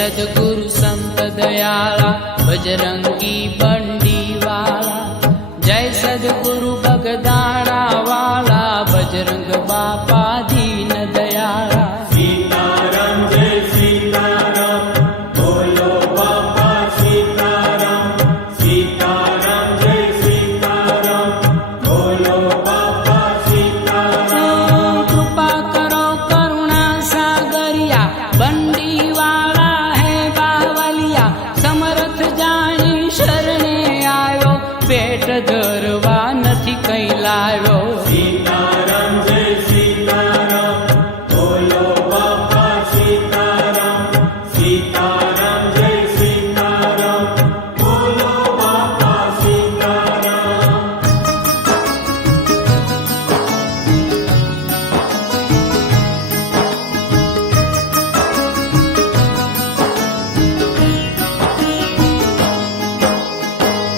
सद्गुरु संत दयाला बजरंगी बंडी वाला। जय सद्गुरु बगदाना वाला बजरंग बापा दीन दयाला। सीताराम जय सीताराम बोलो बापा सीताराम। सीताराम जय सीताराम बोलो बापा सीताराम। कृपा करो करुणा सागरिया बंडी वाला है बावलिया। समर्थ जानी शरणे आयो पेट धरवा નથી કઈ લાવ્યો। सीताराम जय सीताराम बोलो बापा सीताराम। सीताराम जय सीताराम बोलो बापा सीताराम।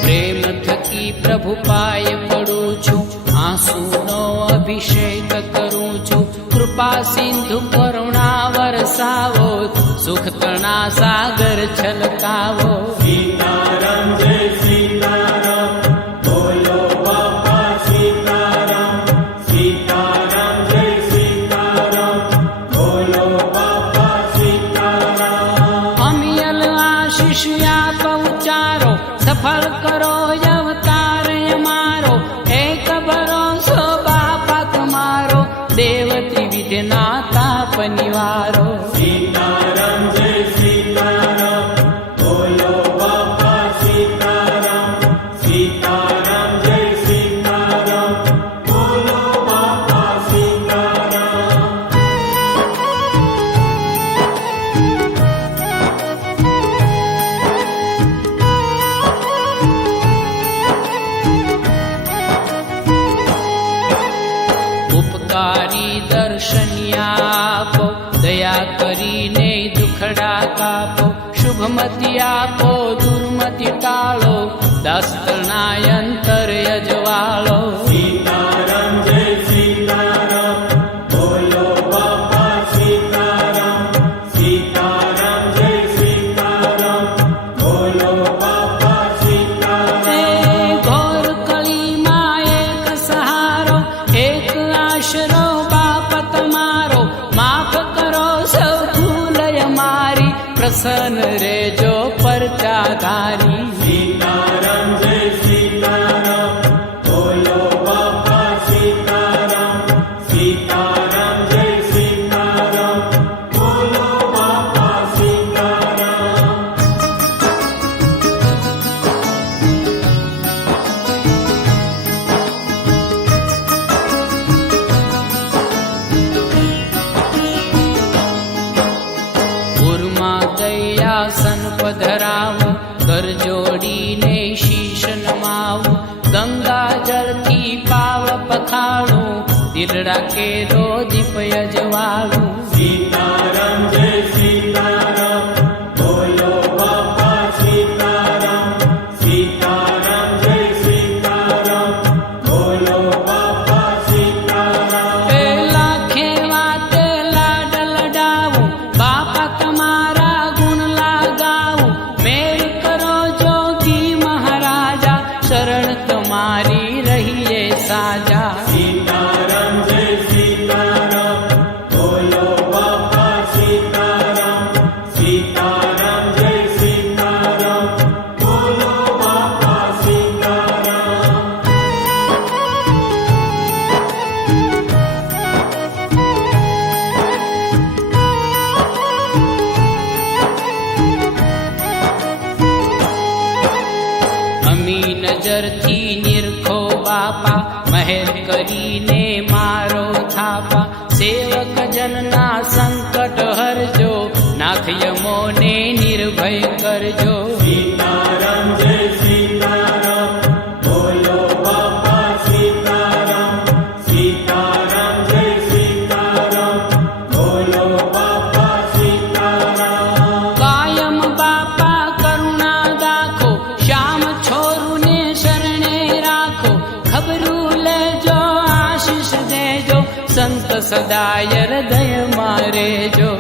પ્રેમ થકી પ્રભુ પાય પડું છું આંસુનો અભિષેક કરું છું। કૃપા સિંધુ કરુણા વરસાવો સુખ તણા સાગર છલકાવો। सीताराम जय सीताराम बोलो बापा सीताराम। सीताराम जय सीताराम बोलो बापा सीताराम। અમિયલ આશીષ આપ ઉચારો સફળ કરો અવતાર અમારો। એક ભરોસો બાપા તમારો દેવ ત્રિવિધ નાતા પનિવારો। सीताराम जय सीताराम बोलो बापा सीताराम। सीताराम जय सीताराम बोलो बापा सीताराम। ઉપકારી દર્શનિયા આપો દયા કરીને દુખડા કાપો। શુભમતિ આપો દુર્મતિ ટાળો દાસ્તરણાય અંતર અજવાળો। सीताराम जय सीताराम बोलो बापा सीताराम। सीताराम जय सीताराम बोलो बापा सीताराम। એ ઘોર કળીમાં એક સહારો એક આશરો બાપ તમારો। માફ કરો સૌ ભૂલ મારી પ્રસન્ન રેજો પરચાધારી। सीताराम जय सीताराम बोलो बापा सीताराम। सीताराम जय सीताराम बोलो बापा सीताराम। પૂરમાં દયાસન પધરાવું કર જોડીને શીશ નમાવું। ગંગા જળથી પાવ પખાડું દિલડા કેરો દીપ અજવાળું। सीताराम जय सीताराम बोलो बापा सीताराम। सीताराम जय सीताराम बोलो बापा सीताराम। એ લાખે વાતે લાડ લડાવું બાપા તમારા ગુણ લાગાવું। મેળ કરો જોગી મહારાજા શરણ તમારી રહીએ સાજા। सीताराम जय सीताराम बोलो बापा सीताराम। सीताराम जय सीताराम बोलो बापा सीताराम। અમી નજરથી નિરખો બાપા મહેર કરીને મારો થાપા। સેવક જનના સંકટ હરજો નાથ યમોને નિર્ભય કરજો। सीताराम जय सीताराम बोलो बापा सीताराम। सीताराम जय सीताराम बोलो बापा सीताराम। કાયમ બાપા કરુણા દાખો શ્યામ છોરુને શરણે રાખો। ખબરું લેજો આશીષ દેજો સંત સદાય હૃદય મારે જો।